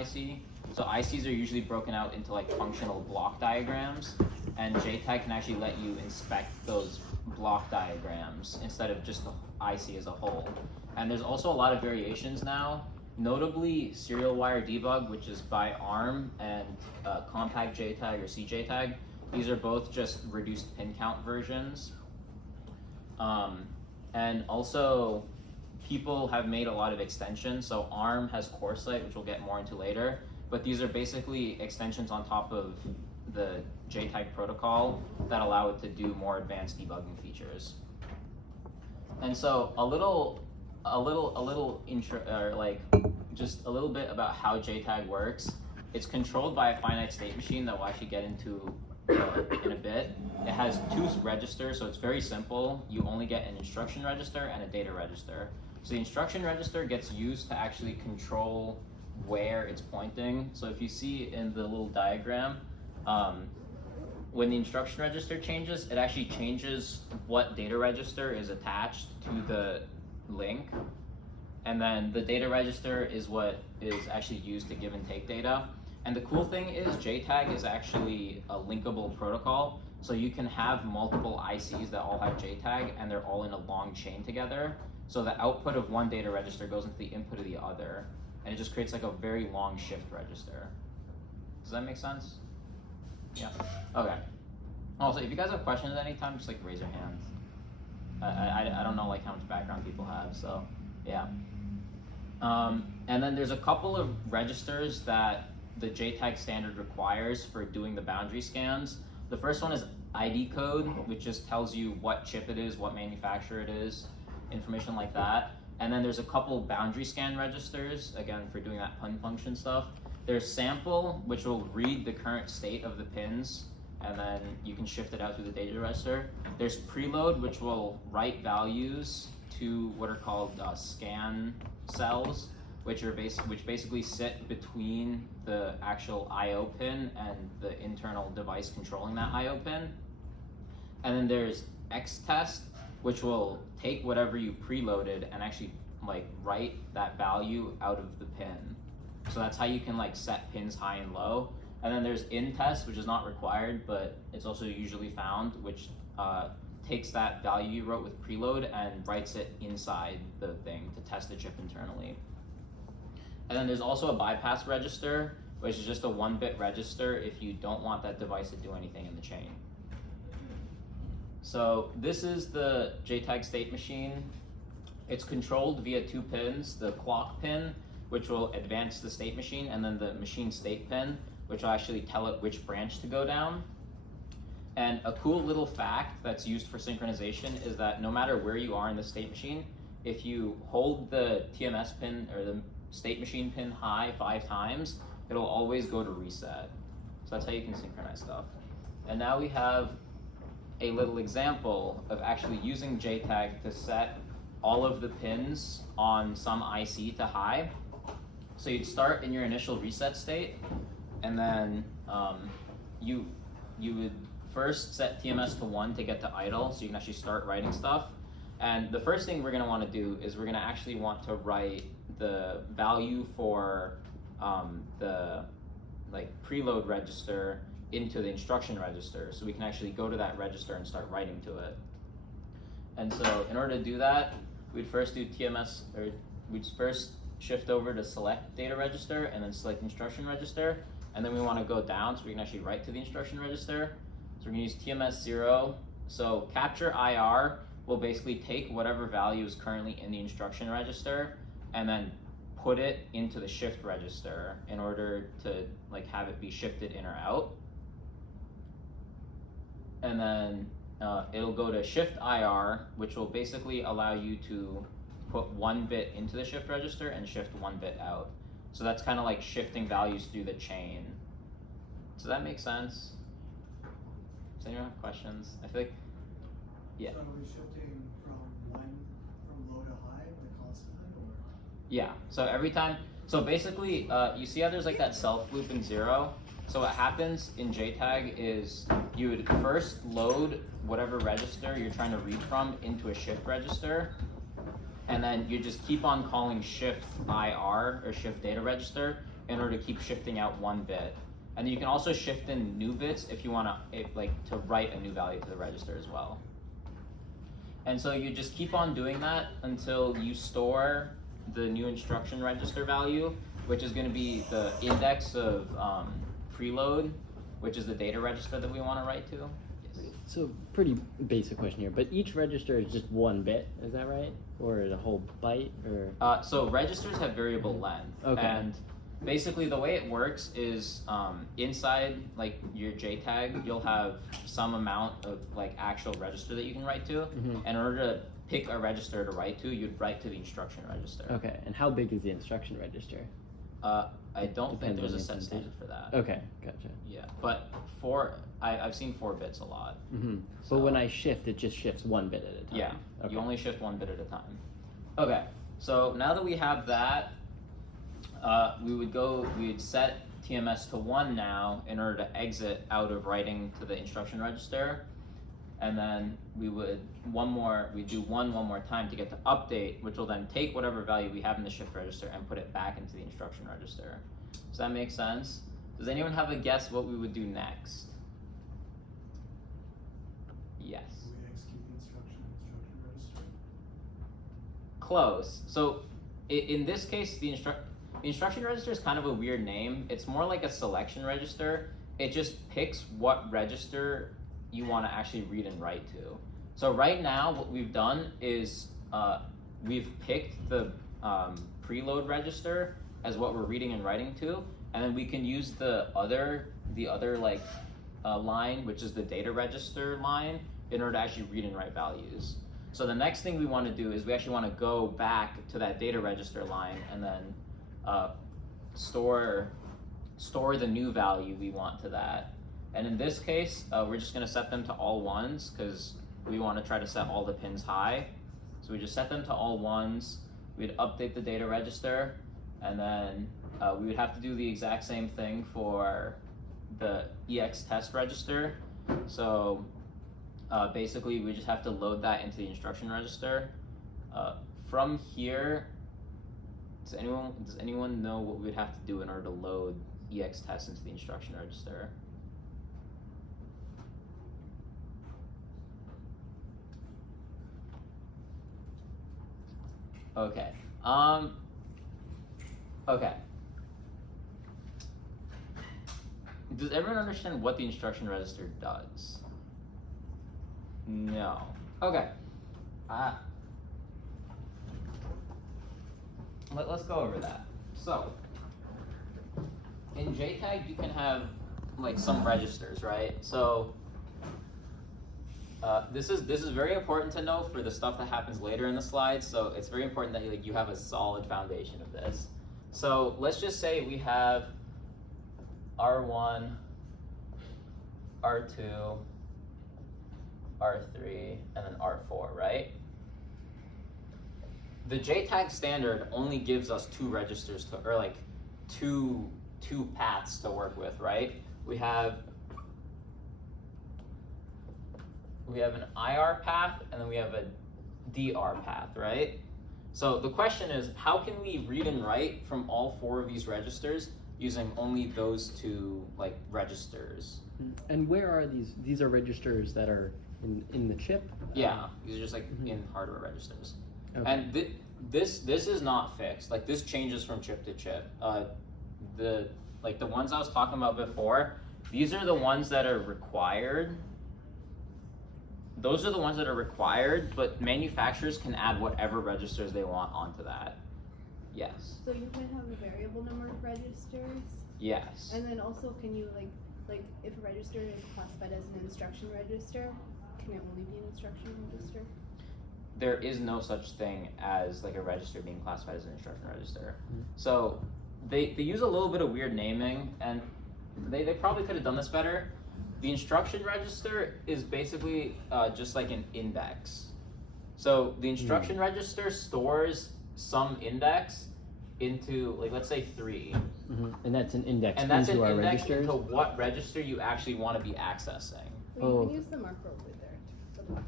IC. So ICs are usually broken out into like functional block diagrams, and JTAG can actually let you inspect those block diagrams instead of just the IC as a whole. And there's also a lot of variations now, notably serial wire debug, which is by ARM, and compact JTAG or CJTAG. These are both just reduced pin count versions. And also, people have made a lot of extensions. So ARM has CoreSight, which we'll get more into later, but these are basically extensions on top of the JTAG protocol that allow it to do more advanced debugging features. And so just a little bit about how JTAG works. It's controlled by a finite state machine that we'll actually get into in a bit. It has two registers, so it's very simple. You only get an instruction register and a data register. So the instruction register gets used to actually control where it's pointing. So if you see in the little diagram, when the instruction register changes, it actually changes what data register is attached to the link. And then the data register is what is actually used to give and take data. And the cool thing is JTAG is actually a linkable protocol. So you can have multiple ICs that all have JTAG and they're all in a long chain together. So the output of one data register goes into the input of the other. And it just creates like a very long shift register. Does that make sense? Yeah. Okay. Also, if you guys have questions at any time, just like raise your hands. I don't know like how much background people have, so yeah. And then there's a couple of registers that the JTAG standard requires for doing the boundary scans. The first one is ID code, which just tells you what chip it is, what manufacturer it is, information like that. And then there's a couple boundary scan registers, again, for doing that pun function stuff. There's sample, which will read the current state of the pins, and then you can shift it out through the data register. There's preload, which will write values to what are called scan cells, which basically sit between the actual I/O pin and the internal device controlling that I/O pin. And then there's XTest, which will take whatever you preloaded and actually like write that value out of the pin. So that's how you can like set pins high and low. And then there's InTest, which is not required, but it's also usually found, which takes that value you wrote with preload and writes it inside the thing to test the chip internally. And then there's also a bypass register, which is just a 1-bit register if you don't want that device to do anything in the chain. So this is the JTAG state machine. It's controlled via 2 pins, the clock pin, which will advance the state machine, and then the machine state pin, which will actually tell it which branch to go down. And a cool little fact that's used for synchronization is that no matter where you are in the state machine, if you hold the TMS pin or the state machine pin high 5 times, it'll always go to reset. So that's how you can synchronize stuff. And now we have a little example of actually using JTAG to set all of the pins on some IC to high. So you'd start in your initial reset state, and then you would first set TMS to 1 to get to idle, so you can actually start writing stuff. And the first thing we're going to want to do is we're going to actually want to write the value for the like preload register into the instruction register, so we can actually go to that register and start writing to it. And so in order to do that, we'd first do TMS, or we'd first shift over to select data register and then select instruction register, and then we want to go down so we can actually write to the instruction register. So we're going to use TMS 0. So capture IR will basically take whatever value is currently in the instruction register and then put it into the shift register in order to like have it be shifted in or out. And then it'll go to shift IR, which will basically allow you to put 1 bit into the shift register and shift 1 bit out. So that's kind of like shifting values through the chain. Does that make sense? Does anyone have questions? I feel like, yeah. So are we shifting from low to high, like constantly, or? Yeah, so every time, so basically, you see how there's like that self loop in 0? So what happens in JTAG is you would first load whatever register you're trying to read from into a shift register, and then you just keep on calling shift IR or shift data register in order to keep shifting out one bit. And then you can also shift in new bits if you want to write a new value to the register as well. And so you just keep on doing that until you store the new instruction register value, which is going to be the index of preload, which is the data register that we want to write to. Yes. So pretty basic question here, but each register is just one bit, is that right? Or the whole byte, or? So registers have variable length, Okay. and basically the way it works is inside like your JTAG, you'll have some amount of like actual register that you can write to. Mhm. And in order to pick a register to write to, you'd write to the instruction register. Okay, and how big is the instruction register? I don't think Depends there's on a the set intent. standard for that. Okay, gotcha. Yeah, but I've seen 4 bits a lot. Mm-hmm. So- But when I shift, it just shifts one bit at a time. Yeah, Okay. you only shift 1 bit at a time. Okay, so now that we have that, we'd set TMS to 1 now in order to exit out of writing to the instruction register. And then we'd do one more time to get to update, which will then take whatever value we have in the shift register and put it back into the instruction register. Does that make sense? Does anyone have a guess what we would do next? Yes. Do we execute the instruction register? Close. So in this case, the instruction register is kind of a weird name. It's more like a selection register. It just picks what register you want to actually read and write to. So right now, what we've done is we've picked the preload register as what we're reading and writing to, and then we can use the other like line, which is the data register line, in order to actually read and write values. So the next thing we want to do is we actually want to go back to that data register line and then store the new value we want to that. And in this case, we're just going to set them to all 1s because we want to try to set all the pins high. So we just set them to all 1s. We'd update the data register, and then we would have to do the exact same thing for the EX test register. So basically, we just have to load that into the instruction register. From here, does anyone know what we'd have to do in order to load EX test into the instruction register? Okay. Okay. Does everyone understand what the instruction register does? No. Okay. Let's go over that. So, in JTAG, you can have like some registers, right? So, this is very important to know for the stuff that happens later in the slides. So it's very important that you have a solid foundation of this. So let's just say we have R1, R2, R3, and then R4, right? The JTAG standard only gives us 2 registers or like two paths to work with, right? We have an IR path, and then we have a DR path, right? So the question is, how can we read and write from all 4 of these registers using only those 2 like registers? And where are these? These are registers that are in the chip? Yeah, these are just like in hardware registers. Okay. And this is not fixed. Like this changes from chip to chip. The ones I was talking about before, these are the ones that are required. Those are the ones that are required, but manufacturers can add whatever registers they want onto that. Yes. So you can have a variable number of registers, Yes. and then also can you like if a register is classified as an instruction register, can it only be an instruction register? There is no such thing as like a register being classified as an instruction register. So they use a little bit of weird naming, and they probably could have done this better. The instruction register is basically just like an index. So the instruction register stores some index into, like, let's say 3. And that's an index And that's into an our index registers? into what register you actually want to be accessing. Well, you can use the marker over there.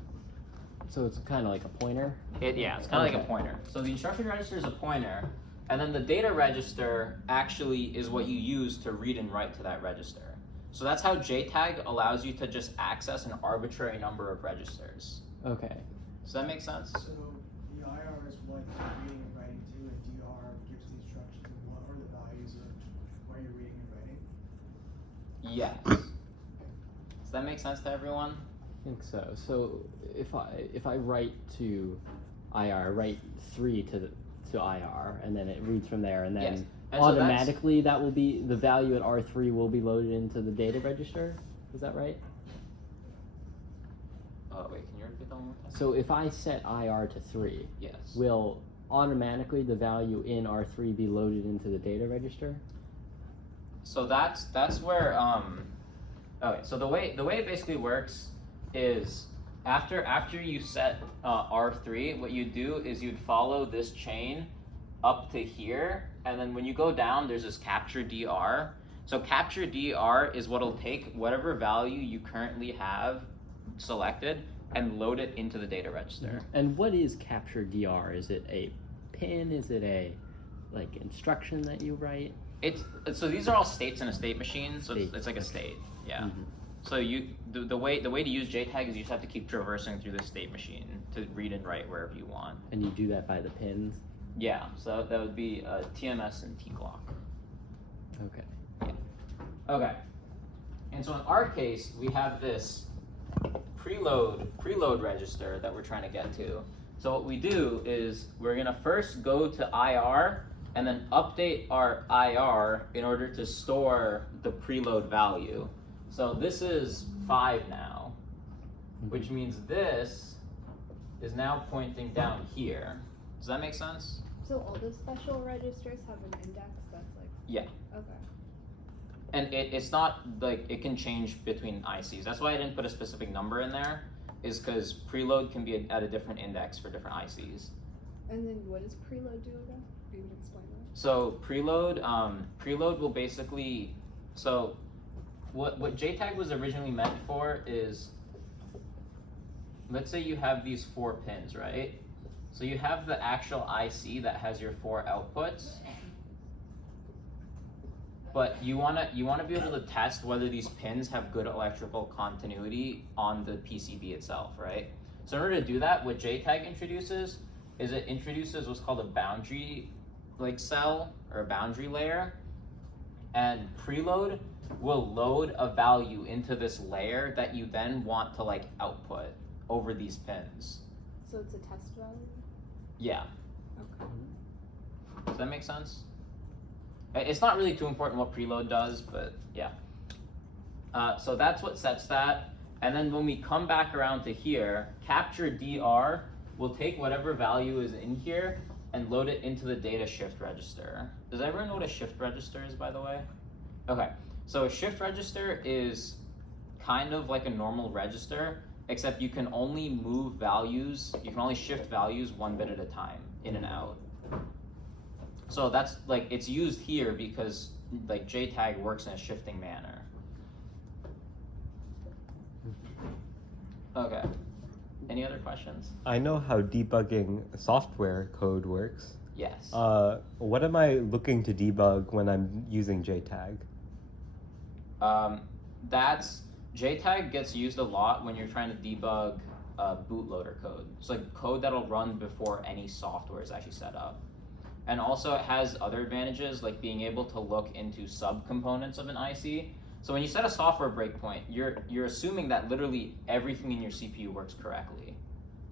So it's kind of like a pointer? It's kind of like a Okay. pointer. So the instruction register is a pointer, And then the data register actually is what you use to read and write to that register. So that's how JTAG allows you to just access an arbitrary number of registers. Okay. Does that make sense? So the IR is what you're reading and writing to, and DR gives the instructions of what are the values of what you're reading and writing. Yes. Does that make sense to everyone? I think so. So if I write to IR, I write 3 to IR, and then it reads from there, and then Yes. And so that's- automatically that will be the value at R3 will be loaded into the data register. Is that right? Wait, can you repeat that one more time? So if I set IR to 3, Yes. will automatically the value in R3 be loaded into the data register? So that's where okay, so the way it basically works is after you set R3, what you do is you'd follow this chain up to here, and then when you go down, there's this capture DR. So capture DR is what'll take whatever value you currently have selected and load it into the data register. And what is capture DR? Is it a pin? Is it a like instruction that you write? So these are all states in a state machine, so State. it's like a state, yeah. Mhm. So the way to use JTAG is you just have to keep traversing through the state machine to read and write wherever you want. And you do that by the pins? Yeah, so that would be TMS and T-clock. Okay. Okay. And so in our case, we have this preload register that we're trying to get to. So what we do is we're gonna first go to IR and then update our IR in order to store the preload value. So this is 5 now, which means this is now pointing down here. Does that make sense? So all the special registers have an index that's like. Yeah. Okay. And it's not like it can change between ICs. That's why I didn't put a specific number in there, is because preload can be at a different index for different ICs. And then what does preload do again? You can explain that. So preload will basically, so what JTAG was originally meant for is, let's say you have these 4 pins, right? So you have the actual IC that has your 4 outputs, but you wanna be able to test whether these pins have good electrical continuity on the PCB itself, right? So in order to do that, what JTAG introduces is it introduces what's called a boundary cell or a boundary layer, and preload will load a value into this layer that you then want to output over these pins. So it's a test value? Yeah. Okay. Does that make sense? It's not really too important what preload does, but yeah. So that's what sets that. And then when we come back around to here, capture DR will take whatever value is in here and load it into the data shift register. Does everyone know what a shift register is, by the way? Okay, so a shift register is kind of like a normal register, except you can only move values, you can only shift values 1 bit at a time, in and out. So that's it's used here because JTAG works in a shifting manner. Okay, any other questions? I know how debugging software code works. Yes. What am I looking to debug when I'm using JTAG? That's JTAG gets used a lot when you're trying to debug bootloader code. It's code that'll run before any software is actually set up. And also it has other advantages, like being able to look into subcomponents of an IC. So when you set a software breakpoint, you're assuming that literally everything in your CPU works correctly.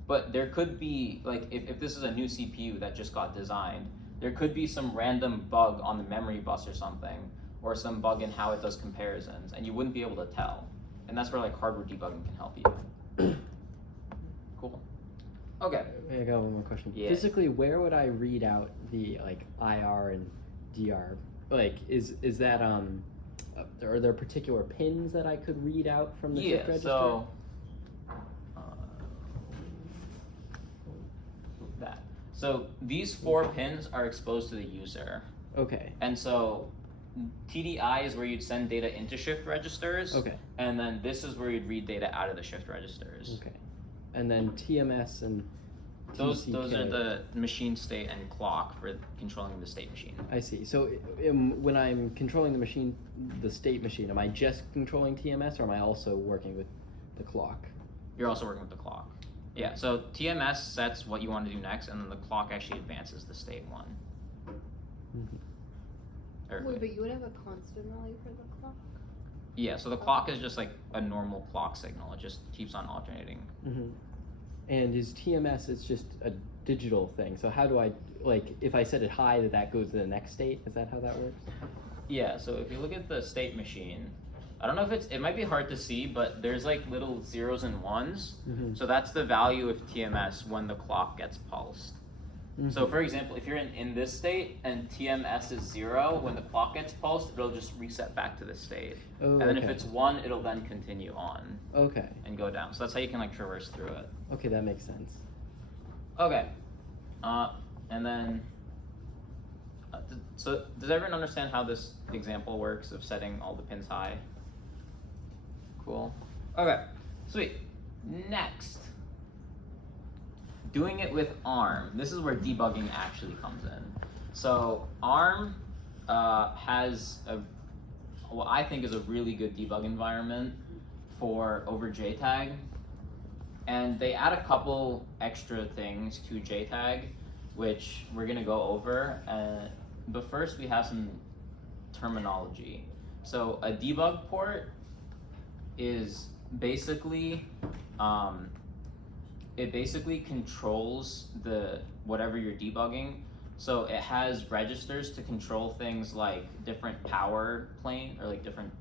But there could be, if this is a new CPU that just got designed, there could be some random bug on the memory bus or something, or some bug in how it does comparisons, and you wouldn't be able to tell. And that's where hardware debugging can help you. Cool. Okay. I got one more question. Yeah. Physically, where would I read out the IR and DR? Is that are there particular pins that I could read out from the shift register? So so these 4 pins are exposed to the user, Okay. and so TDI is where you'd send data into shift registers. Okay. And then this is where you'd read data out of the shift registers. Okay. And then TMS and Those are TCK. the machine state and clock for controlling the state machine. I see. So when I'm controlling the machine, the state machine, am I just controlling TMS, or am I also working with the clock? You're also working with the clock. Yeah, so TMS sets what you want to do next, and then the clock actually advances the state one. Or- Wait, but you would have a constant value for the clock? yeah, so the clock is just like a normal clock signal. It just keeps on alternating. Mm-hmm. And is TMS, it's just a digital thing. So how do I, like, if I set it high, that goes to the next state? Is that how that works? Yeah, so if you look at the state machine, I don't know if it might be hard to see, but there's like little zeros and ones. Mm-hmm. So that's the value of TMS when the clock gets pulsed. Mm-hmm. So for example, if you're in this state and TMS is 0, when the clock gets pulsed, it'll just reset back to this state. Oh, And then if okay. it's 1, it'll then continue on Okay. and go down. So that's how you can like traverse through it. Okay, that makes sense. Okay. And then, so does everyone understand how this example works of setting all the pins high? Cool. Okay, sweet. Next, doing it with ARM. This is where debugging actually comes in. So ARM has what I think is a really good debug environment for over JTAG. And they add a couple extra things to JTAG, which we're gonna go over. But first we have some terminology. So a debug port is basically, it basically controls whatever you're debugging. So it has registers to control things like different power plane or like different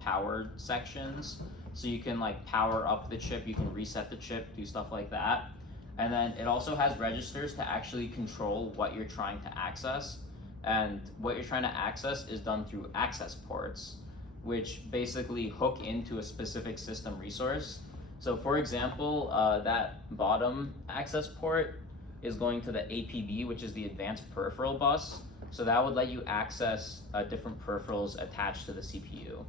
power sections. So you can like power up the chip, you can reset the chip, do stuff like that. And then it also has registers to actually control what you're trying to access. And what you're trying to access is done through access ports, which basically hook into a specific system resource. So for example, that bottom access port is going to the APB, which is the advanced peripheral bus. So that would let you access different peripherals attached to the CPU.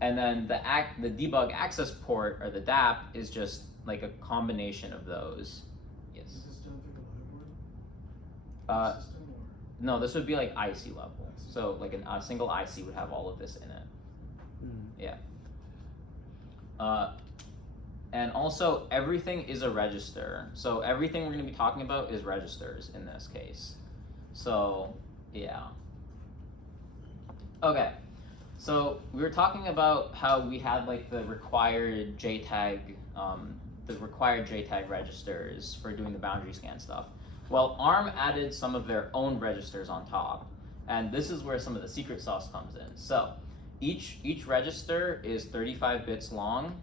And then the debug access port, or the DAP, is just like a combination of those. Yes. Is this done through the Uh, motherboard? System or? No, this would be like IC level. So like a single IC would have all of this in it. Yeah. And also everything is a register. So everything we're gonna be talking about is registers in this case. So yeah. Okay. So we were talking about how we had like the required JTAG registers for doing the boundary scan stuff. Well, ARM added some of their own registers on top, and this is where some of the secret sauce comes in. So each register is 35 bits long,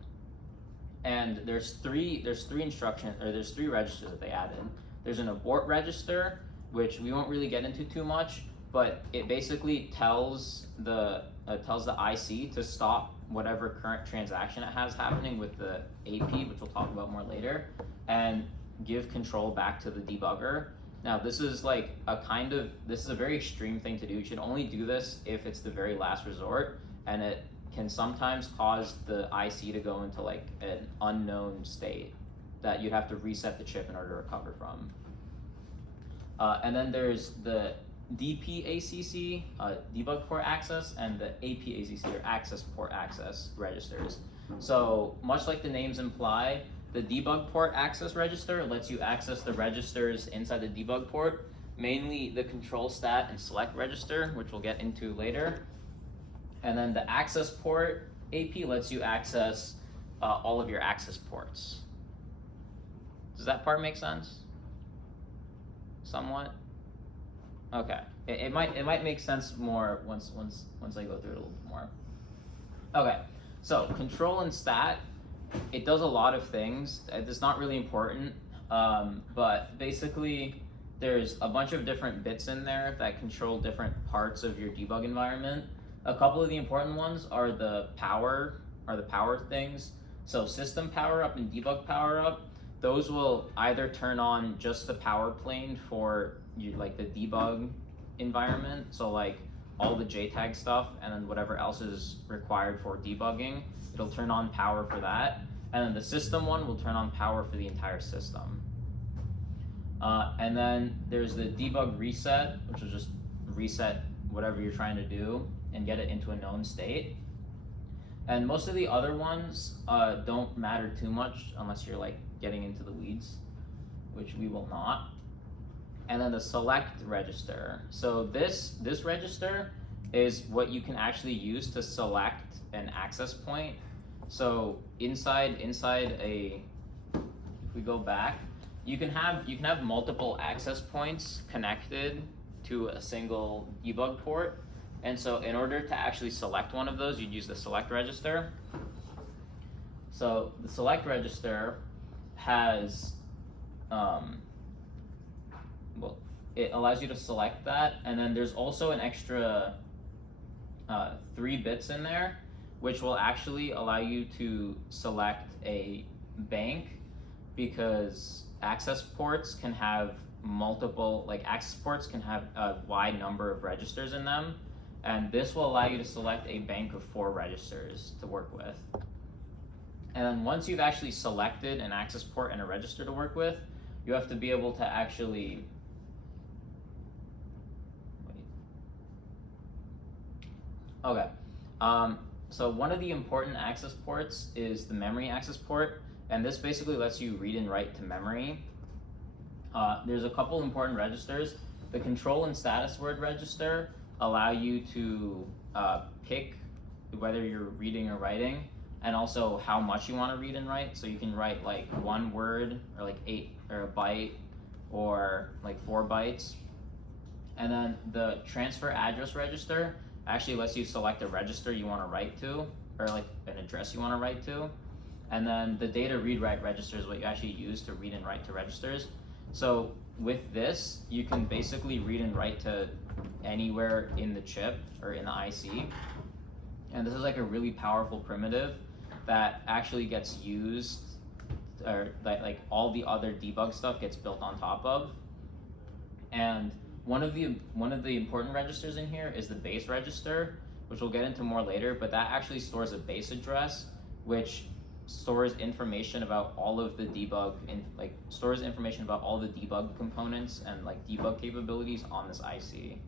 and there's three registers that they added. There's an abort register, which we won't really get into too much, but it basically tells the IC to stop whatever current transaction it has happening with the AP, which we'll talk about more later, and give control back to the debugger. Now this is like this is a very extreme thing to do. You should only do this if it's the very last resort, and it can sometimes cause the IC to go into like an unknown state that you'd have to reset the chip in order to recover from. And then there's the DPACC, debug port access, and the APACC, or access port access registers. So much like the names imply, the debug port access register lets you access the registers inside the debug port, mainly the control stat and select register, which we'll get into later. And then the access port AP lets you access all of your access ports. Does that part make sense? Somewhat? Okay. It might make sense more once I go through it a little bit more. Okay. So control and stat, it does a lot of things. It's not really important, but basically there's a bunch of different bits in there that control different parts of your debug environment. A couple of the important ones are the power things. So system power up and debug power up, those will either turn on just the power plane for like the debug environment, so like all the JTAG stuff and then whatever else is required for debugging, it'll turn on power for that. and then the system one will turn on power for the entire system. And then there's the debug reset, which will just reset whatever you're trying to do and get it into a known state. And most of the other ones don't matter too much unless you're like getting into the weeds, which we will not. And then the select register. So this register is what you can actually use to select an access point. So inside a, if we go back, you can have multiple access points connected to a single debug port. And so in order to actually select one of those, you'd use the select register. So the select register has, well, it allows you to select that, and then there's also an extra 3 bits in there, which will actually allow you to select a bank, because access ports can have multiple, like access ports can have a wide number of registers in them. And this will allow you to select a bank of 4 registers to work with. And then once you've actually selected an access port and a register to work with, you have to be able to actually, okay. So one of the important access ports is the memory access port, and this basically lets you read and write to memory. There's a couple important registers. The control and status word register allow you to pick whether you're reading or writing, and also how much you want to read and write. So you can write like 1 word, or like 8 or a byte, or like 4 bytes. And then the transfer address register actually lets you select a register you want to write to, or like an address you want to write to. And then the data read write register is what you actually use to read and write to registers. So with this, you can basically read and write to anywhere in the chip or in the IC. And this is like a really powerful primitive that actually gets used, or that like all the other debug stuff gets built on top of. And one of the important registers in here is the base register, which we'll get into more later, but that actually stores a base address, which stores information about all of the debug, stores information about all the debug components and like debug capabilities on this IC.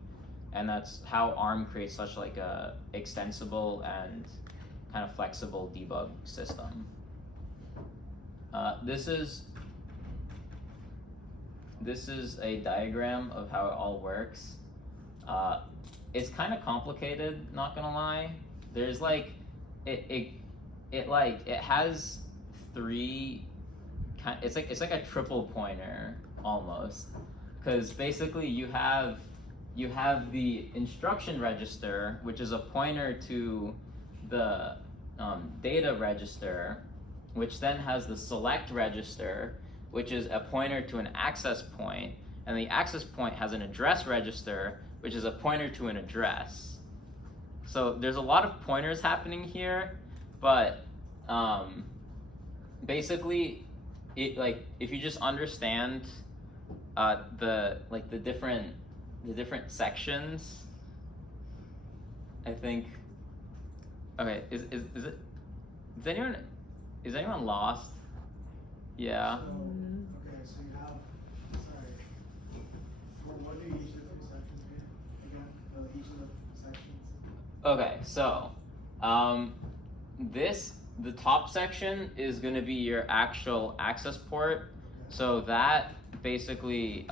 And that's how ARM creates such like a extensible and kind of flexible debug system. This is a diagram of how it all works. It's kind of complicated, not gonna lie. There's like, it has 3, it's like a triple pointer almost, because basically you have the instruction register, which is a pointer to the data register, which then has the select register, which is a pointer to an access point, and the access point has an address register, which is a pointer to an address. So there's a lot of pointers happening here, but basically, if you just understand the different sections, I think. Okay, is anyone lost? Yeah. So, okay, so you have, sorry, what do each of the sections mean? Again, each of the sections? Okay, so the top section is going to be your actual access port. So that basically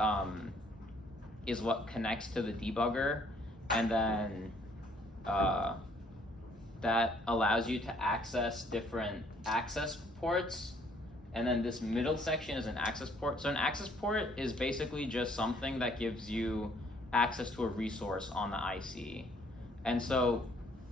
is what connects to the debugger, and then that allows you to access different access ports. And then this middle section is an access port. So an access port is basically just something that gives you access to a resource on the IC. And so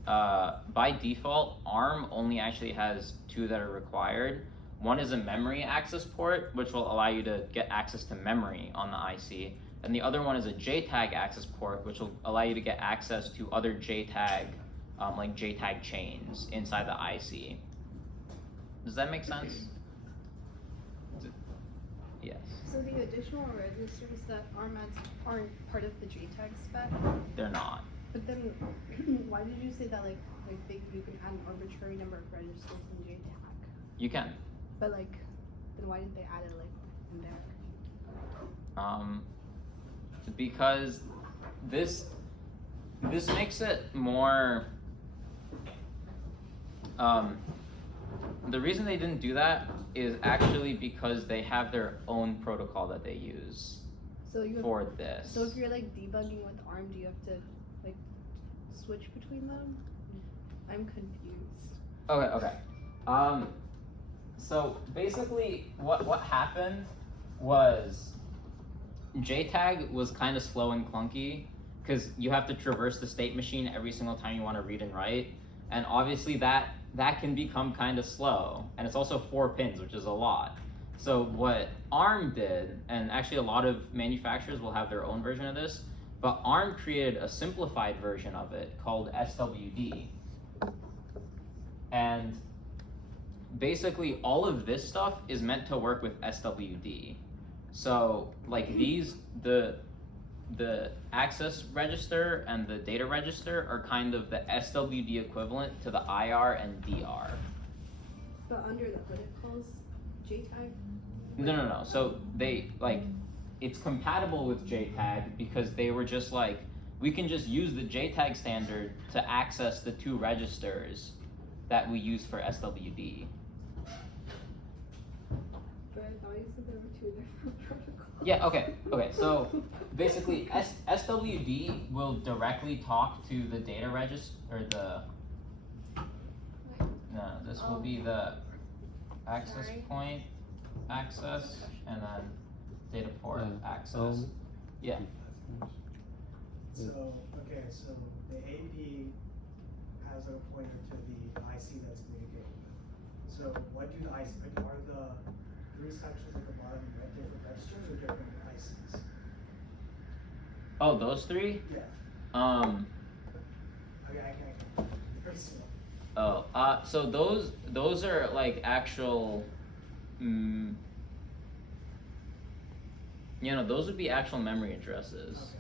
by default, ARM only actually has 2 that are required. One is a memory access port, which will allow you to get access to memory on the IC. And the other one is a JTAG access port, which will allow you to get access to other JTAG, like JTAG chains inside the IC. Does that make sense? Yes. So the additional registers that ARM adds aren't part of the JTAG spec? They're not. But then, why did you say that you can add an arbitrary number of registers in JTAG? You can. But like, then why did they add it like in there? Because this makes it more. The reason they didn't do that is actually because they have their own protocol that they use So you for this. So if you're like debugging with ARM, do you have to like switch between them? I'm confused. Okay. So basically, what happened was JTAG was kind of slow and clunky because you have to traverse the state machine every single time you want to read and write, and obviously that can become kind of slow, and it's also 4 pins, which is a lot. So what ARM did, and actually a lot of manufacturers will have their own version of this, but ARM created a simplified version of it called SWD. And basically all of this stuff is meant to work with SWD. So like the access register and the data register are kind of the SWD equivalent to the IR and DR. But under the hood, it calls JTAG. No. So they it's compatible with JTAG because they were just like, we can just use the JTAG standard to access the 2 registers that we use for SWD. But I thought you said there were 2 different protocols. Yeah, okay. So basically SWD will directly talk to the data register, or this will be the access Sorry. point access, and then data port access. Yeah. So, okay, so the AP has a pointer to the IC that's communicating with. So what do the IC, are the 3 sections at the bottom different registers or different ICs? Oh, those 3? Yeah. Okay, I can. Very small. So those are like actual, those would be actual memory addresses. Okay.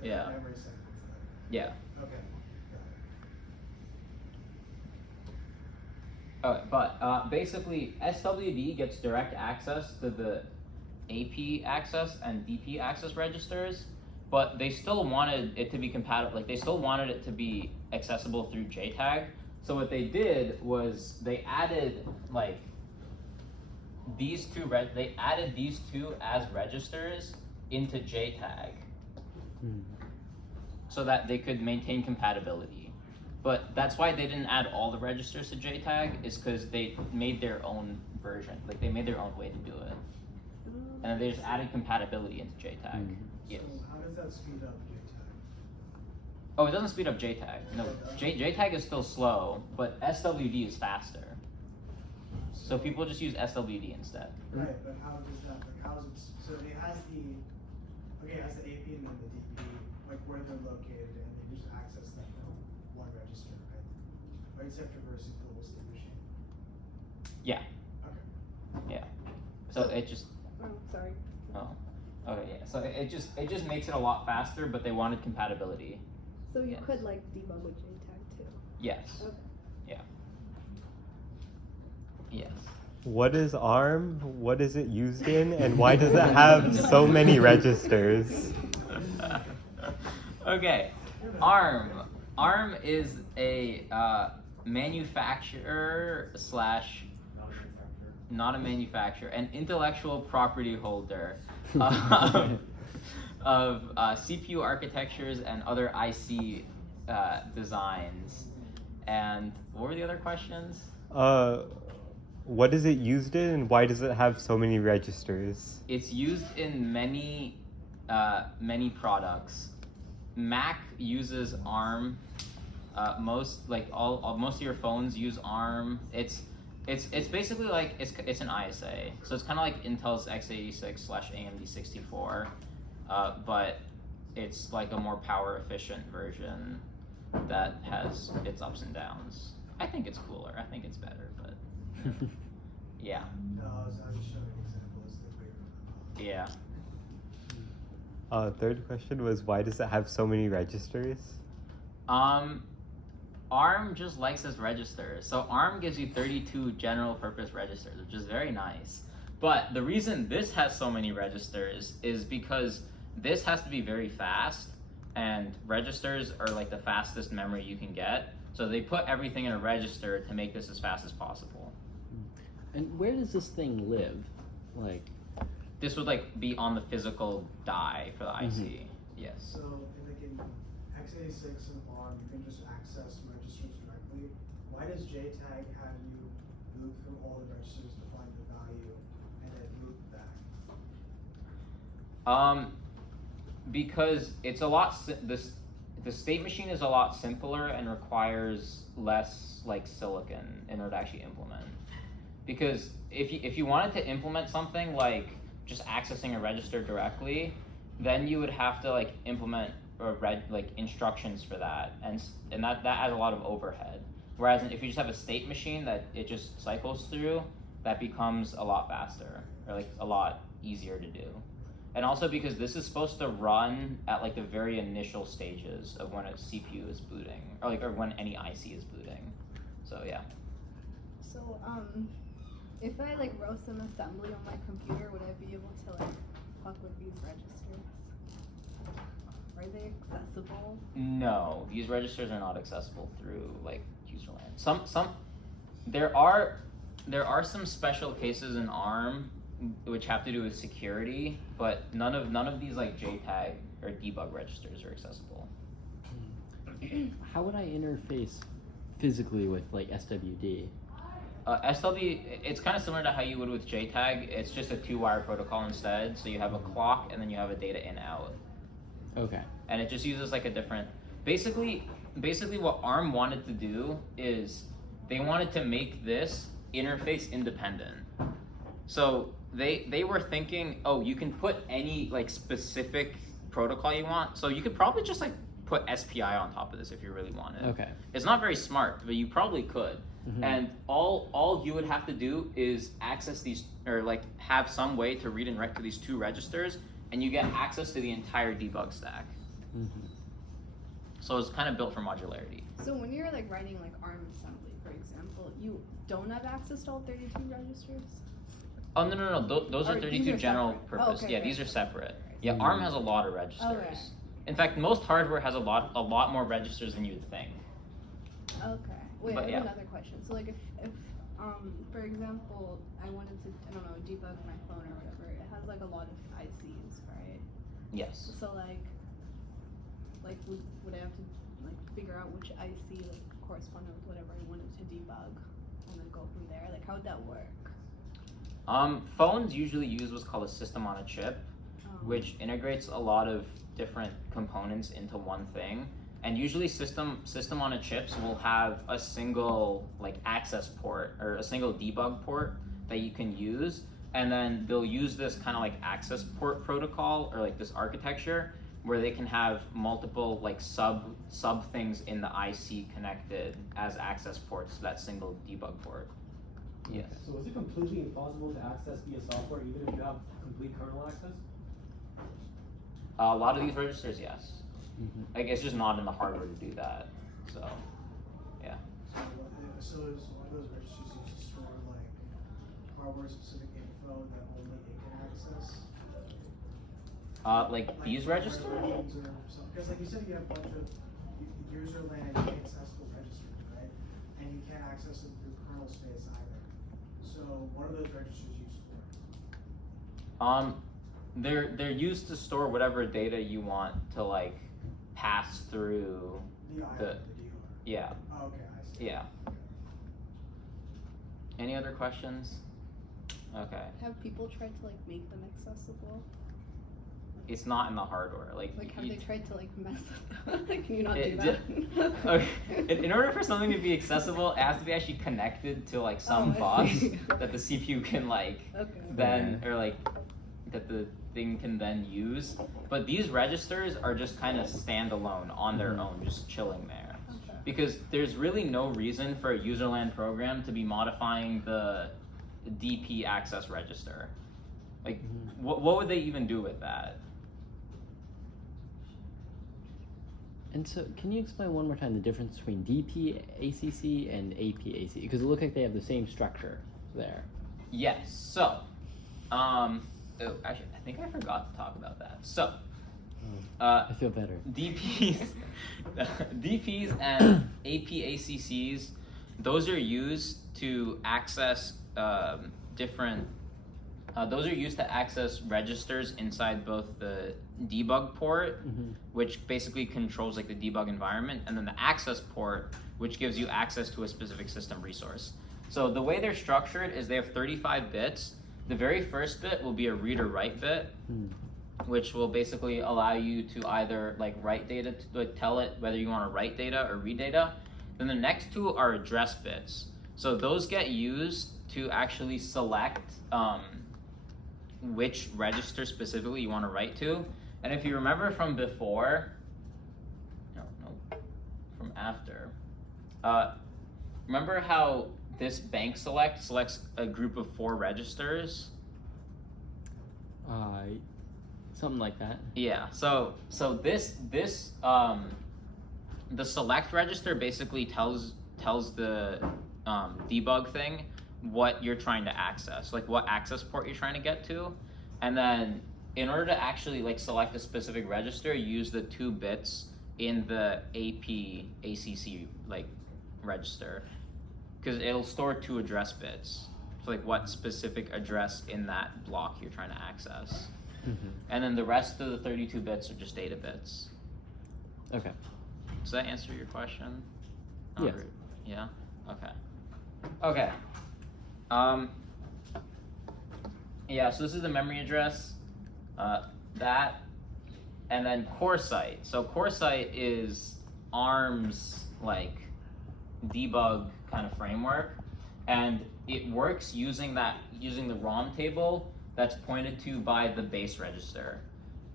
So Yeah. memory segments then. Yeah. Okay. Got it. Okay, but basically SWD gets direct access to the AP access and DP access registers, but they still wanted it to be compatible. Like they still wanted it to be accessible through JTAG. So what they did was they added like these 2 they added these 2 as registers into JTAG so that they could maintain compatibility. But that's why they didn't add all the registers to JTAG, is because they made their own version. Like they made their own way to do it. And then they just added compatibility into JTAG. Yes. So how does that speed up JTAG? Oh, it doesn't speed up JTAG. No, JTAG is still slow, but SWD is faster. So people just use SWD instead. Right, but how does that, like, how is it, so it has the AP and then the DP, like where they're located, and they just access them from 1 register, right? Or you just have to traverse the global state machine? Yeah. Okay. Yeah. So it just, Oh, sorry. okay, yeah. So it just makes it a lot faster, but they wanted compatibility. So you Yes. could like debug with JTAG too. Yes. Okay. Yes. What is ARM? What is it used in? And why does it have so many registers? Okay. ARM is a manufacturer slash not a manufacturer, an intellectual property holder of CPU architectures and other IC designs. And what were the other questions? What is it used in, and why does it have so many registers? It's used in many products. Mac uses ARM. Most of your phones use ARM. It's basically like it's an ISA. So it's kind of like Intel's x86/AMD 64, but it's like a more power efficient version that has its ups and downs. I think it's cooler. I think it's better, but yeah. No, I was just showing an example as the bigger. Yeah. Third question was, why does it have so many registers? ARM just likes its registers. So ARM gives you 32 general purpose registers, which is very nice. But the reason this has so many registers is because this has to be very fast, and registers are like the fastest memory you can get. So they put everything in a register to make this as fast as possible. And where does this thing live? Like, This would like be on the physical die for the IC. Yes. So in x86 and ARM, you can just access registers directly. Why does JTAG have you loop through all the registers to find the value and then loop back? Because it's a lot. The state machine is a lot simpler and requires less like silicon in order to actually implement. Because if you wanted to implement something like just accessing a register directly, then you would have to like implement instructions for that, and that adds a lot of overhead. Whereas if you just have a state machine that it just cycles through, that becomes a lot faster or like a lot easier to do. And also because this is supposed to run at like the very initial stages of when a CPU is booting, or when any IC is booting. So yeah. So, if I like wrote some assembly on my computer, would I be able to like fuck with these registers? Are they accessible? No, these registers are not accessible through like userland. There are some special cases in ARM which have to do with security, but none of these like JTAG or debug registers are accessible. how would I interface physically with like SWD? It's kind of similar to how you would with JTAG. It's just a 2-wire protocol instead. So you have a clock and then you have a data in out. Okay. And it just uses like a different. Basically, what ARM wanted to do is they wanted to make this interface independent. So they were thinking, oh, you can put any like specific protocol you want. So you could probably just like put SPI on top of this if you really wanted. Okay. It's not very smart, but you probably could. Mhm. And all you would have to do is access these, or like have some way to read and write to these 2 registers, and you get access to the entire debug stack. So it's kind of built for modularity. So when you're like writing like ARM assembly, for example, you don't have access to all 32 registers? Oh no, those are Or these 32 are general separate. purpose. Oh, okay, yeah, right, these are right, separate. right. Yeah, ARM has a lot of registers. Okay. In fact, most hardware has a lot more registers than you would think. Okay. Wait, But I have yeah. another question. So like if for example, I wanted to, I don't know, debug my phone or whatever, it has like a lot of ICs, right? Yes. So like would I have to like figure out which IC like corresponded with whatever I wanted to debug and then go from there? Like how would that work? Phones usually use what's called a system on a chip, which integrates a lot of different components into one thing. And usually system on a chips will have a single like access port or a single debug port that you can use, and then they'll use this kind of like access port protocol or like this architecture where they can have multiple like sub things in the IC connected as access ports to that single debug port. Yes. So is it completely impossible to access via software even if you have complete kernel access? A lot of these registers, yes. Like it's just not in the hardware to do that. So, yeah. So is one of those registers used to store like hardware specific info that only it can access? Like these registers? Because like you said, you have a bunch of userland accessible registers, right? And you can't access them through kernel space either. So what are those registers used for? They're used to store whatever data you want to like pass through The IR, the the DR. yeah. Oh, okay, I see. Yeah. Okay. Any other questions? Okay. Have people tried to like make them accessible? It's not in the hardware. Like have you- they tried to like mess up? Like can you not do It that? Okay. In order for something to be accessible, it has to be actually connected to like some I bus see. that the CPU can like Okay. then or like that the thing can then use. But these registers are just kind of standalone on their own, just chilling there. Okay. Because there's really no reason for a userland program to be modifying the DP access register. Like, what would they even do with that? And so, can you explain one more time the difference between DP-ACC and AP-ACC? Because it looks like they have the same structure there. Yes. So, oh, actually, I think I forgot to talk about that. So, I feel better. DPs and AP-ACCs, those are used to access different. Those are used to access registers inside both the debug port, which basically controls like the debug environment, and then the access port, which gives you access to a specific system resource. So the way they're structured is they have 35 bits. The very first bit will be a read or write bit, which will basically allow you to either like write data, to like tell it whether you want to write data or read data. Then the next two are address bits. So those get used to actually select which register specifically you want to write to. And if you remember from before, from after, remember how this bank select selects a group of 4 registers? Something like that. Yeah. So this the select register basically tells the debug thing what you're trying to access, like what access port you're trying to get to, and then in order to actually like select a specific register, use the 2 bits in the AP-ACC like register, because it'll store 2 address bits for like what specific address in that block you're trying to access. And then the rest of the 32 bits are just data bits. Okay. Does that answer your question? Yes. Yeah? Okay. Okay. Yeah, so this is the memory address. That, and then CoreSight. So CoreSight is ARM's like debug kind of framework, and it works using the ROM table that's pointed to by the base register.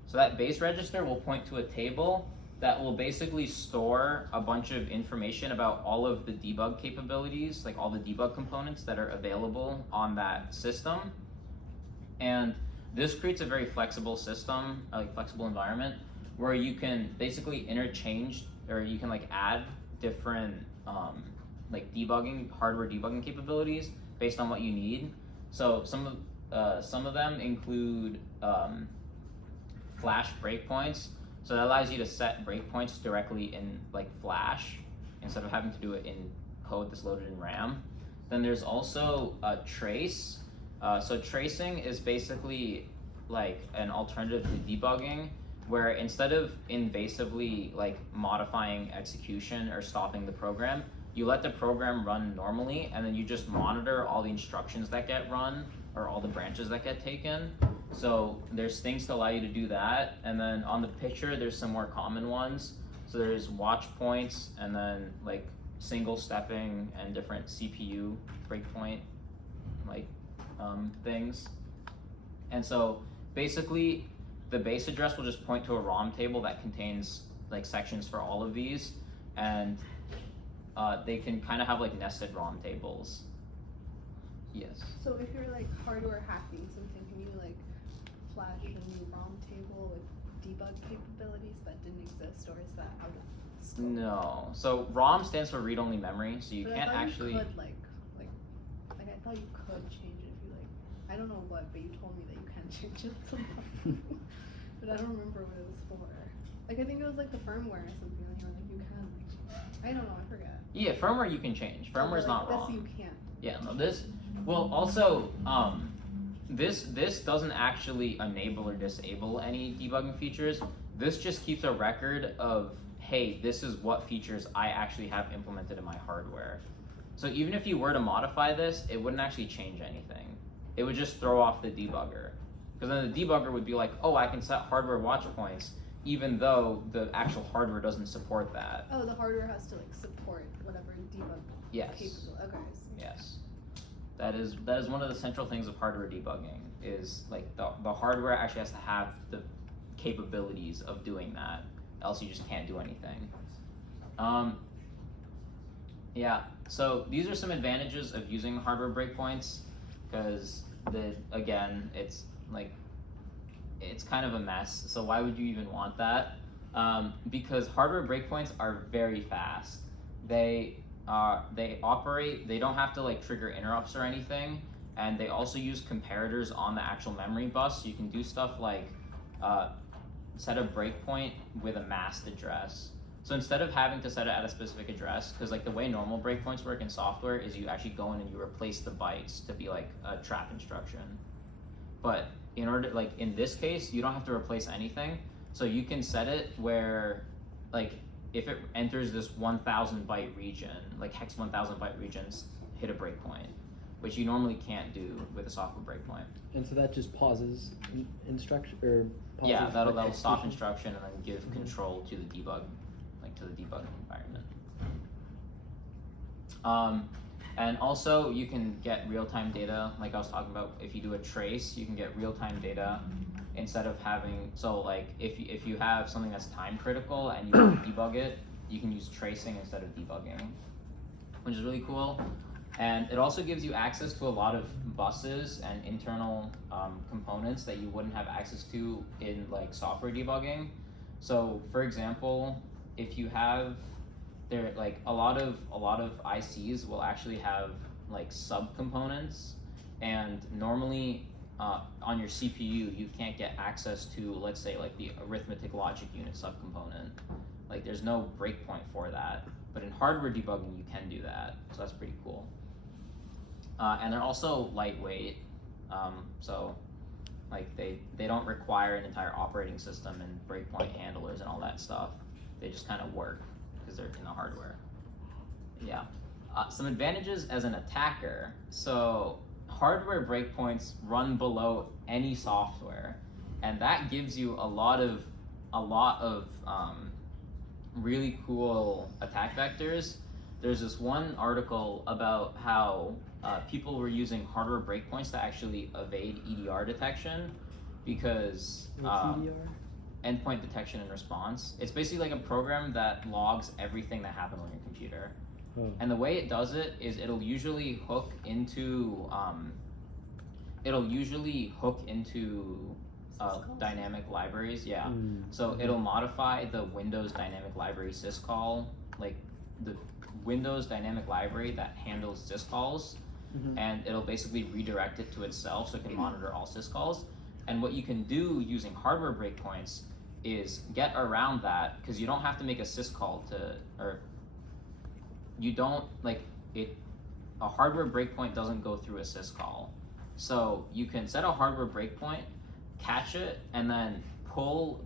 So that base register will point to a table that will basically store a bunch of information about all of the debug capabilities, like all the debug components that are available on that system. And this creates a very flexible system, like flexible environment, where you can basically interchange, or you can like add different like hardware debugging capabilities based on what you need. So some of them include Flash breakpoints. So that allows you to set breakpoints directly in like Flash instead of having to do it in code that's loaded in RAM. Then there's also trace. So tracing is basically like an alternative to debugging, where instead of invasively like modifying execution or stopping the program, you let the program run normally, and then you just monitor all the instructions that get run or all the branches that get taken. So there's things to allow you to do that. And then on the picture, there's some more common ones. So there's watch points, and then like single stepping and different CPU breakpoint like things. And so basically the base address will just point to a ROM table that contains like sections for all of these, and they can kind of have like nested ROM tables. Yes. So if you're like hardware hacking something, can you like flash a new ROM table with debug capabilities that didn't exist, or is that out of scope? No. So ROM stands for read-only memory, so you But can't I thought actually. You could like I thought you could change it if you like. I don't know what, but you told me that you can change it somehow. But I don't remember what it was for. Like I think it was like the firmware or something. Like you were like you can. I don't know. I forget. Yeah, firmware you can change. Firmware's not this wrong. you can't. Yeah, no, this. Well, also, this doesn't actually enable or disable any debugging features. This just keeps a record of, hey, this is what features I actually have implemented in my hardware. So even if you were to modify this, it wouldn't actually change anything. It would just throw off the debugger. Because then the debugger would be like, oh, I can set hardware watch points, even though the actual hardware doesn't support that. Oh, the hardware has to like support whatever debug Yes. capable. Okay. I see. Yes. That is one of the central things of hardware debugging, is like the hardware actually has to have the capabilities of doing that, else you just can't do anything. Yeah, so these are some advantages of using hardware breakpoints, because again, it's kind of a mess, so why would you even want that? Because hardware breakpoints are very fast. They operate. They don't have to like trigger interrupts or anything, and they also use comparators on the actual memory bus. So you can do stuff like set a breakpoint with a masked address. So instead of having to set it at a specific address, because like the way normal breakpoints work in software is you actually go in and you replace the bytes to be like a trap instruction. But in order to, like in this case, you don't have to replace anything. So you can set it where like if it enters this 1000 byte region, like hex 1000 byte regions, hit a breakpoint, which you normally can't do with a software breakpoint. And so that just pauses instruction or pauses Yeah, that'll the stop execution? instruction and then give control to the debug, like to the debugging environment. And also you can get real-time data, like I was talking about. If you do a trace, you can get real-time data instead of having, so like if you have something that's time critical and you want to debug it, you can use tracing instead of debugging, which is really cool. And it also gives you access to a lot of buses and internal components that you wouldn't have access to in like software debugging. So for example, if you have there like a lot of ICs will actually have like subcomponents, and normally on your CPU you can't get access to, let's say, like the arithmetic logic unit subcomponent. Like there's no breakpoint for that, but in hardware debugging you can do that, so that's pretty cool. And they're also lightweight, so like they don't require an entire operating system and breakpoint handlers and all that stuff. They just kind of work because they're in the hardware. Yeah. Some advantages as an attacker. So hardware breakpoints run below any software, and that gives you a lot of really cool attack vectors. There's this one article about how people were using hardware breakpoints to actually evade EDR detection, because What's EDR? endpoint detection and response. It's basically like a program that logs everything that happened on your computer. Oh. And the way it does it is it'll usually hook into dynamic libraries. Yeah. So it'll modify the Windows dynamic library syscall, like the Windows dynamic library that handles syscalls, and it'll basically redirect it to itself so it can monitor all syscalls. And what you can do using hardware breakpoints is get around that, because you don't have to make a syscall a hardware breakpoint doesn't go through a syscall. So you can set a hardware breakpoint, catch it, and then pull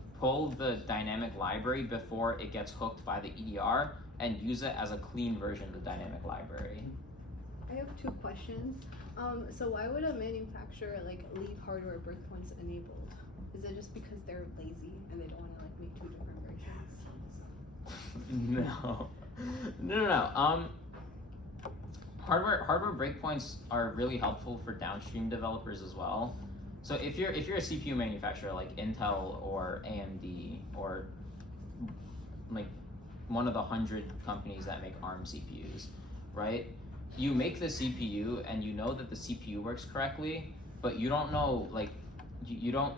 the dynamic library before it gets hooked by the EDR, and use it as a clean version of the dynamic library. I have two questions. So why would a manufacturer like leave hardware breakpoints enabled? Is it just because they're lazy and they don't want to like make two different versions? No. Hardware breakpoints are really helpful for downstream developers as well. So if you're a CPU manufacturer like Intel or AMD or like one of the 100 companies that make ARM CPUs, right? You make the CPU and you know that the CPU works correctly, but you don't know, like you don't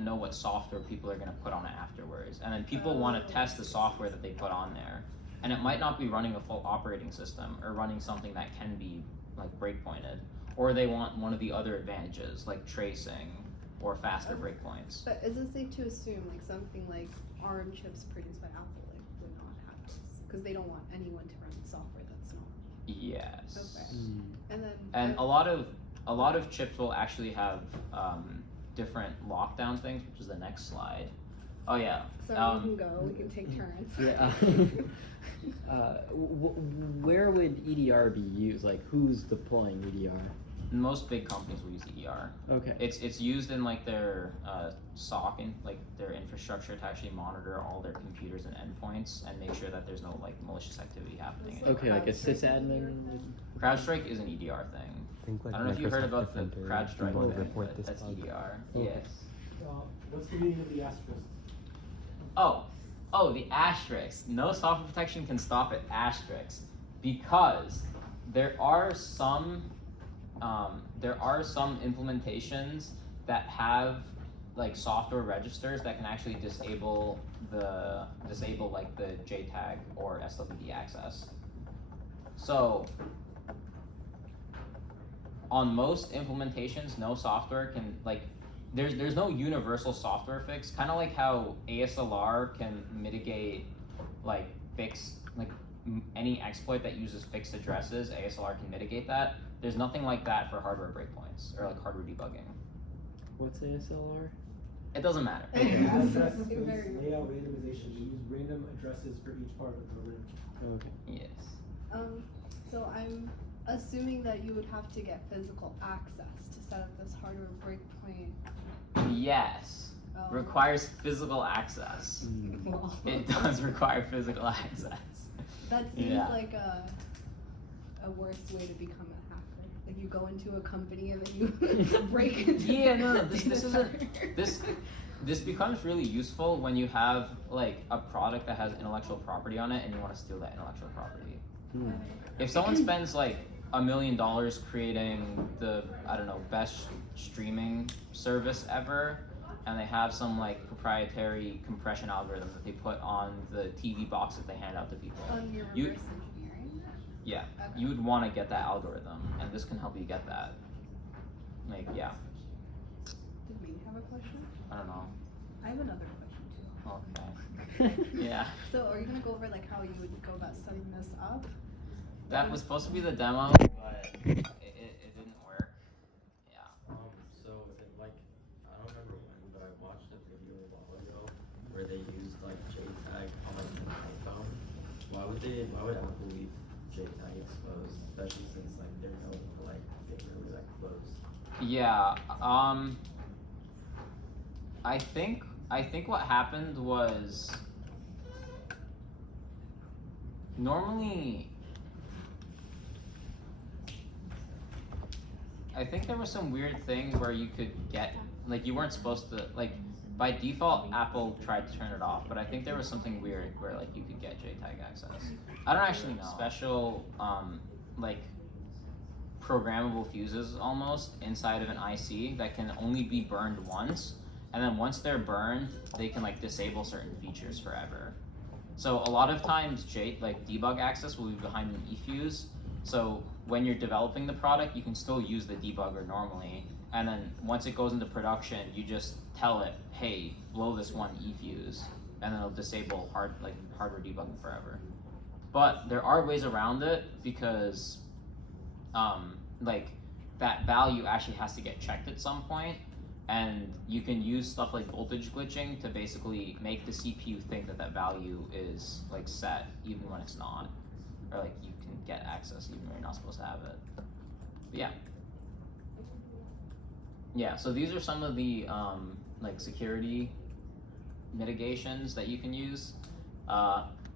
know what software people are going to put on it afterwards, and then people want to test the software that they put on there, and it might not be running a full operating system or running something that can be like breakpointed, or they want one of the other advantages like tracing or faster breakpoints. But is it safe to assume like something like ARM chips produced by Apple like would not have this, because they don't want anyone to run software that's not? Yes. Okay. And then And a lot of chips will actually have different lockdown things, which is the next slide. Oh yeah. so we can go. We can take turns. Yeah. Where would EDR be used? Like, who's deploying EDR? Most big companies will use EDR. Okay. It's used in like their SOC and like their infrastructure to actually monitor all their computers and endpoints and make sure that there's no like malicious activity happening. Okay, like a CrowdStrike sysadmin. CrowdStrike is an EDR thing. I think like I don't know if you heard Microsoft about the Defender, CrowdStrike you want to thing, report but this that's bug. EDR. Okay. Yes. What's the meaning of the asterisk? Oh, the asterisk. No software protection can stop at asterisks, because there are some implementations that have like software registers that can actually disable like the JTAG or SWD access. So on most implementations, no software can like there's no universal software fix. Kind of like how ASLR can mitigate like any exploit that uses fixed addresses. ASLR can mitigate that. There's nothing like that for hardware breakpoints or like hardware debugging. What's ASLR? It doesn't matter. Address Very space good. layout randomization. We use random addresses for each part of the ring. Okay. Yes. So I'm assuming that you would have to get physical access to set up this hardware breakpoint. Yes. Requires physical access. Well, It does require physical access. that seems Yeah. like a worse way to become a hacker. Like you go into a company and then you break into Yeah, no, their this data isn't center. this becomes really useful when you have like a product that has intellectual property on it and you want to steal that intellectual property. Hmm. If someone spends like $1 million creating the, I don't know, best streaming service ever, and they have some like proprietary compression algorithm that they put on the TV box that they hand out to people. On your You- reverse engineering. Yeah, Okay. you would want to get that algorithm, and this can help you get that. Like, yeah, Did we have a question? I don't know. I have another question too. Okay. Yeah. So are you gonna go over like how you would go about setting this up? That was supposed to be the demo, but it didn't work. Yeah. So it, like, I don't remember when, but I watched a video a while ago where they used like JTAG on like an iPhone. Why would Apple leave JTAG exposed, especially since like they're known for like being really like close? Yeah. I think what happened was normally I think there was some weird thing where you could get like you weren't supposed to like by default Apple tried to turn it off, but I think there was something weird where like you could get JTAG access. I don't actually know. Special like programmable fuses almost inside of an IC that can only be burned once, and then once they're burned, they can like disable certain features forever. So a lot of times debug access will be behind an eFuse. So when you're developing the product, you can still use the debugger normally, and then once it goes into production, you just tell it, hey, blow this one eFuse, and then it'll disable hardware debugging forever. But there are ways around it because like that value actually has to get checked at some point, and you can use stuff like voltage glitching to basically make the CPU think that that value is like set even when it's not, or like you can get access even when you're not supposed to have it. But yeah, so these are some of the like security mitigations that you can use.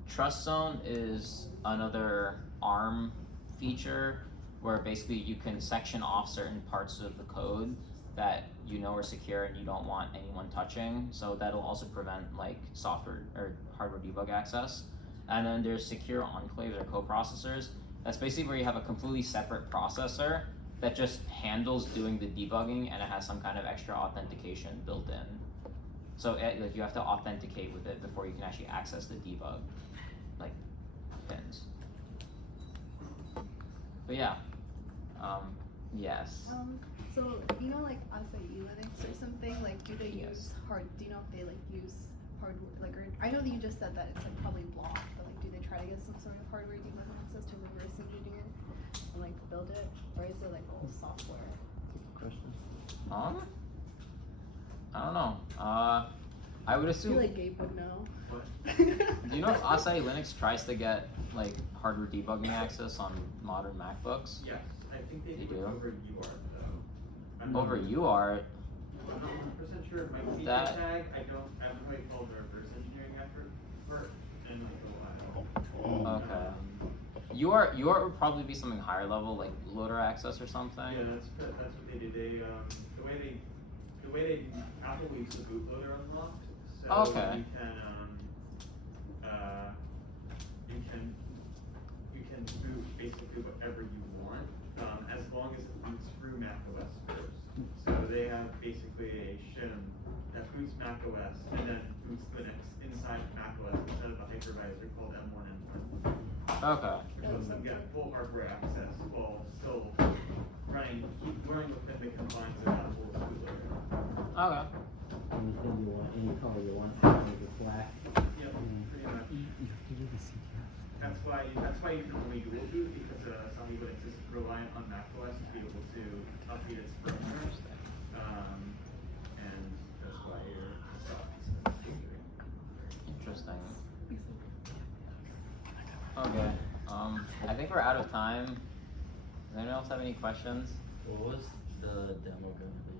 Trust Zone is another ARM feature where basically you can section off certain parts of the code that you know are secure and you don't want anyone touching. So that'll also prevent like software or hardware debug access. And then there's secure enclaves or coprocessors. That's basically where you have a completely separate processor that just handles doing the debugging, and it has some kind of extra authentication built in. So like you have to authenticate with it before you can actually access the debug like pins. But yeah, yes. So you know like Asahi Linux or something, like do they use do you know if they like use hardware, like, or I know that you just said that it's like probably blocked, but like do they try to get some sort of hardware debugging access to reverse engineer and like build it, or is it like all software? Question. I don't know. I would I assume. feel like Gabe would know. Do you know if Asahi Linux tries to get like hardware debugging access on modern MacBooks? Yes, I think they They do it do? over UART though. I'm Over not- UART? I'm not 100% sure. It might be That- JTAG. I haven't quite followed the reverse engineering effort for in like a while. Okay. UART would probably be something higher level, like bootloader access or something. Yeah, that's what they do. They the way they Apple leaves the bootloader unlocked, so Okay. you can boot basically whatever you want, as long as it boots through macOS first. So they have basically a shim that boots macOS and then boots Linux inside macOS instead of a hypervisor called M1 M1. Okay. So you get full hardware access while still keep running within the confines of Apple's bootloader. Okay. Anything you want, any color you want, like a black. Yep, pretty much. That's why you can only dual boot, because Sony Linux is reliant on macOS to be able to update its firmware. And that's why your stuff is configured. Interesting. Okay. I think we're out of time. Does anyone else have any questions? What was the demo gonna be?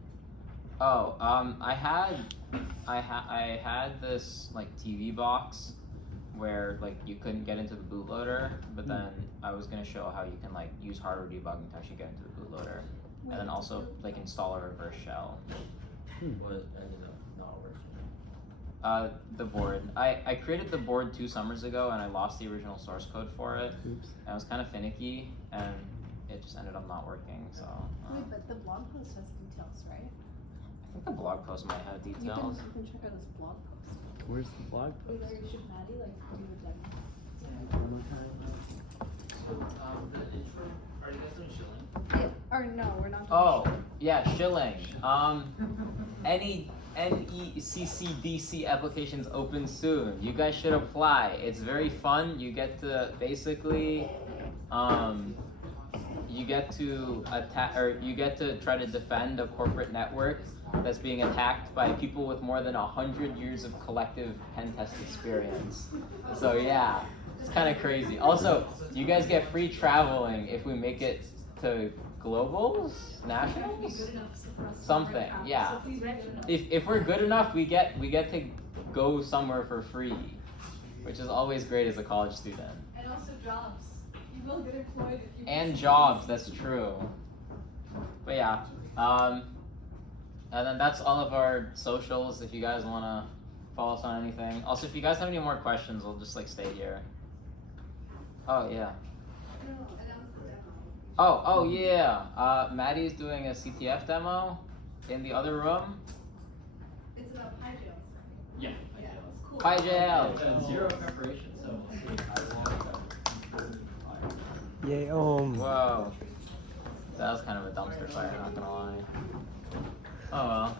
Oh, I had this like TV box where like you couldn't get into the bootloader, but then I was gonna show how you can like use hardware debugging to actually get into the bootloader, and then also like install a reverse shell. What ended up not working? The board. I created the board 2 summers ago, and I lost the original source code for it. Oops. And it was kind of finicky, and it just ended up not working. So Wait, but the blog post has details, right? I think the blog post might have You can details. check out his blog post. Where's the blog Wait, post? or should Maddie like do a demo? One more time. So, the intro, are you guys doing shilling? Yeah, or no, we're not doing Oh, shilling. yeah, shilling. Any NECCDC applications open soon. You guys should apply. It's very fun. You get to basically, you get to attack, or you get to try to defend a corporate network that's being attacked by people with more than 100 years of collective pen test experience. So yeah, it's kind of crazy. Also, you guys get free traveling if we make it to globals, nationals, something. Yeah. If we're good enough, we get to go somewhere for free, which is always great as a college student. And also jobs. You will get employed if you. And jobs, that's true. But yeah, and then that's all of our socials. If you guys wanna follow us on anything. Also, if you guys have any more questions, we'll just like stay here. Oh yeah. No, announce the demo. Oh yeah. Maddie's doing a CTF demo in the other room. It's about PyJails. Yeah. Yeah, it's cool. PyJails. Zero preparation, so. Yay, Whoa. That was kind of a dumpster fire, not gonna lie. Oh well.